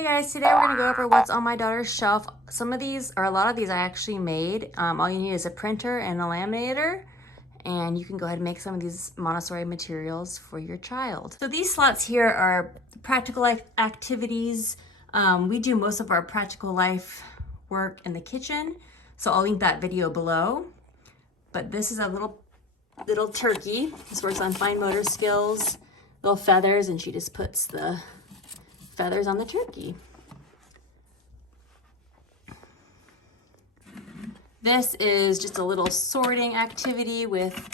Hey guys, today we're going to go over what's on my daughter's shelf. Some of these, or a lot of these I actually made. All you need is a printer and a laminator, and you can go ahead and make some of these Montessori materials for your child. So these slots here are practical life activities. We do most of our practical life work in the kitchen, so I'll link that video below. But this is a little turkey. This works on fine motor skills, little feathers, and she just puts the feathers on the turkey. This is just a little sorting activity with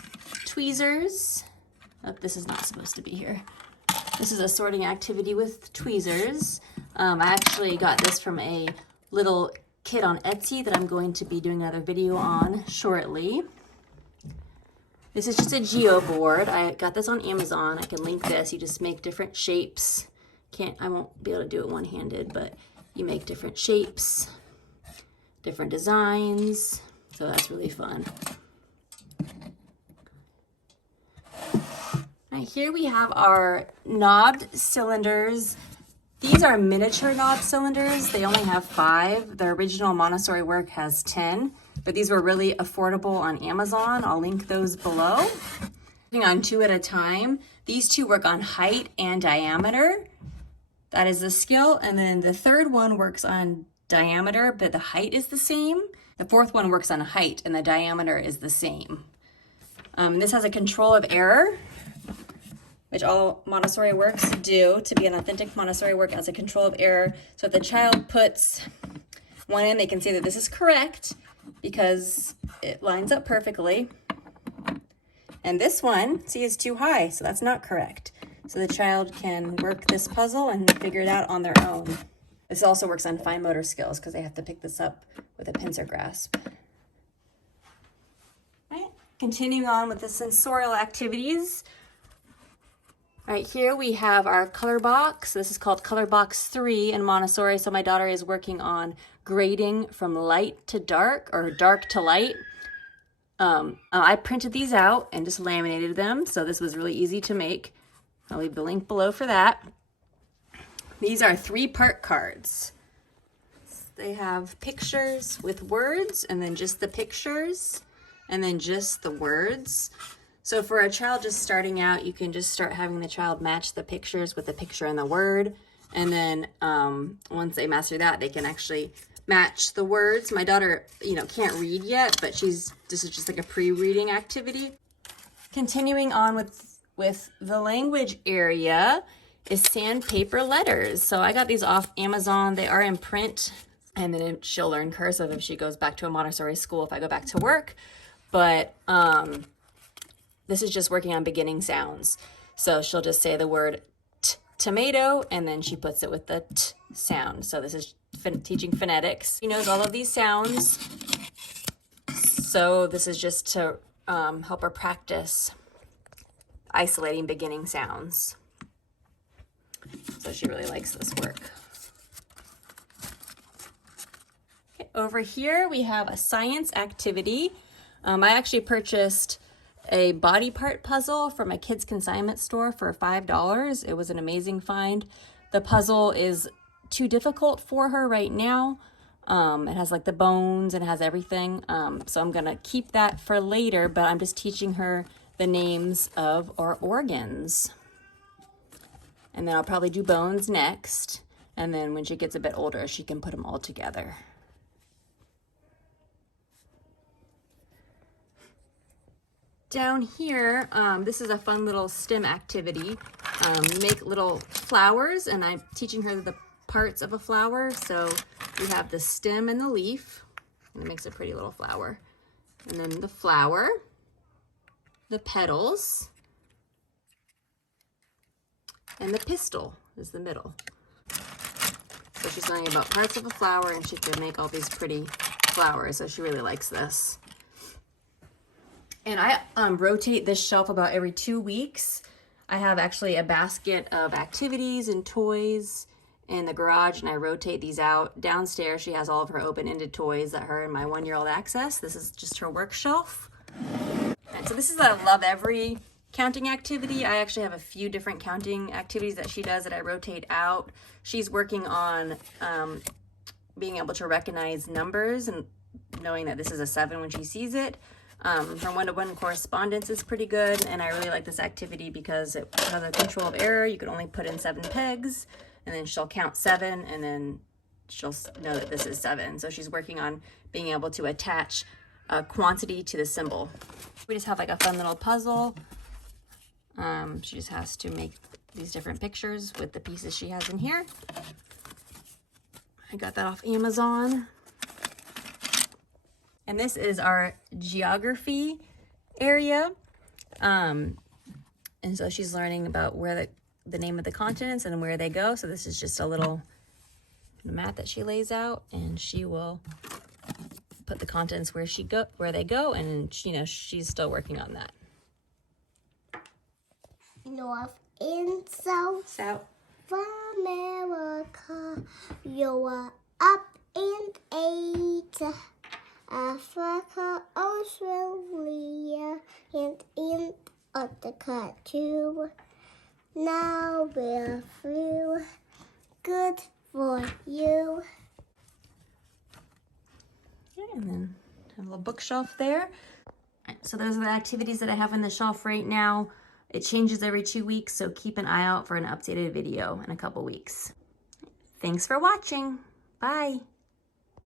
tweezers. Oh, this is not supposed to be here. This is a sorting activity with tweezers. I actually got this from a little kit on Etsy that I'm going to be doing another video on shortly. This is just a geo board. I got this on Amazon. I can link this. You just make different shapes. I won't be able to do it one-handed, but you make different shapes, different designs, so that's really fun. Right, here we have our knobbed cylinders. These are miniature knobbed cylinders. They only have 5. The original Montessori work has 10, but these were really affordable on Amazon. I'll link those below. On 2 at a time. These 2 work on height and diameter. That is the skill. And then the third one works on diameter, but the height is the same. The fourth one works on height and the diameter is the same. This has a control of error, which all Montessori works do. To be an authentic Montessori work as a control of error. So if the child puts one in, they can see that this is correct because it lines up perfectly. And this one, see, is too high, so that's not correct. So the child can work this puzzle and figure it out on their own. This also works on fine motor skills because they have to pick this up with a pincer grasp. All right, continuing on with the sensorial activities. All right, here we have our color box. This is called color box 3 in Montessori. So my daughter is working on grading from light to dark or dark to light. I printed these out and just laminated them. So this was really easy to make. I'll leave the link below for that. These are 3-part cards. They have pictures with words and then just the pictures and then just the words. So for a child just starting out, you can just start having the child match the pictures with the picture and the word. And then once they master that, they can actually match the words. My daughter, can't read yet, but this is just like a pre-reading activity. Continuing on with the language area is sandpaper letters. So I got these off Amazon. They are in print, and then she'll learn cursive if she goes back to a Montessori school if I go back to work. But this is just working on beginning sounds. So she'll just say the word tomato, and then she puts it with the t sound. So this is teaching phonetics. She knows all of these sounds. So this is just to help her practice isolating beginning sounds. So she really likes this work. Okay, over here we have a science activity. I actually purchased a body part puzzle from a kids consignment store for $5. It was an amazing find. The puzzle is too difficult for her right now. It has like the bones and it has everything. So I'm gonna keep that for later, but I'm just teaching her the names of our organs. And then I'll probably do bones next. And then when she gets a bit older, she can put them all together. Down here, this is a fun little STEM activity. You make little flowers, and I'm teaching her the parts of a flower. So you have the stem and the leaf, and it makes a pretty little flower. And then the flower, the petals, and the pistil is the middle. So she's learning about parts of a flower, and she can make all these pretty flowers, so she really likes this. And I rotate this shelf about every 2 weeks. I have actually a basket of activities and toys in the garage, and I rotate these out. Downstairs, she has all of her open-ended toys that her and my 1-year-old access. This is just her work shelf. And so this is a Love Every counting activity. I actually have a few different counting activities that she does that I rotate out. She's working on being able to recognize numbers and knowing that this is a 7 when she sees it. Her one-to-one correspondence is pretty good, and I really like this activity because it has a control of error. You can only put in 7 pegs, and then she'll count 7, and then she'll know that this is 7. So she's working on being able to attach a quantity to the symbol. We just have like a fun little puzzle. She just has to make these different pictures with the pieces she has in here. I got that off Amazon. And this is our geography area. And so she's learning about where the name of the continents and where they go. So this is just a little map that she lays out, and she will put the continents where they go, and you know, she's still working on that. North and south. South. America, you're up and 8. Africa, Australia, and Antarctica too. Now we're through. Good for you. Yeah, and then a little bookshelf there. So those are the activities that I have on the shelf right now. It changes every 2 weeks, so keep an eye out for an updated video in a couple weeks. Thanks for watching. Bye.